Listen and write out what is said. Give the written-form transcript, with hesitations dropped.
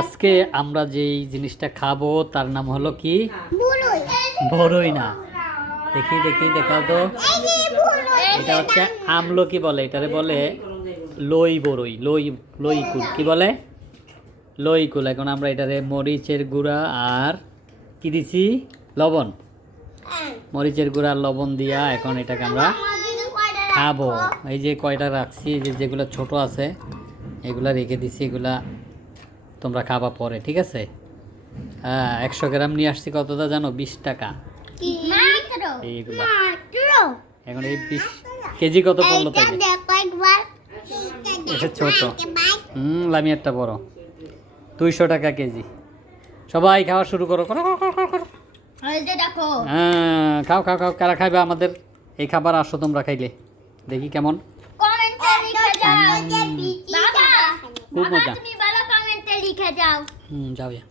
আজকে আমরা যেই জিনিসটা খাবো তার নাম হলো কি? বড়ই না। দেখি দেখি দেখাও তো। এটা হচ্ছে আমলকি বলে, এটারে বলে লই বড়ই, লই কুল কি বলে? লই কুল। এখন আমরা এটারে মরিচের গুঁড়া আর কি দিছি? লবণ। মরিচের গুঁড়া আর লবণ দিয়া এখন এটাকে আমরা খাবো। এই যে কয়টা রাখছি, এই যে যেগুলো ছোট আছে এগুলা রেখে দিছি, এগুলা তোমরা খাবা পরে, ঠিক আছে? হ্যাঁ, 100 গ্রাম নিয়ে আসছি। কতটা জানো? 20 টাকা এইগুলা। এখন এই 20 কেজি কত পড়লো তাইলে? এটা ছোট, লামিয়ারটা বড়। 200 টাকা কেজি। সবাই খাওয়া শুরু করো। হ্যাঁ, খাও খাও খাও। কারা খাইবে আমাদের এই খাবার? আসো তোমরা, খাইলে দেখি কেমন। খুব মজা। তুমি বলো কমেন্টে লিখে যাও। যাও।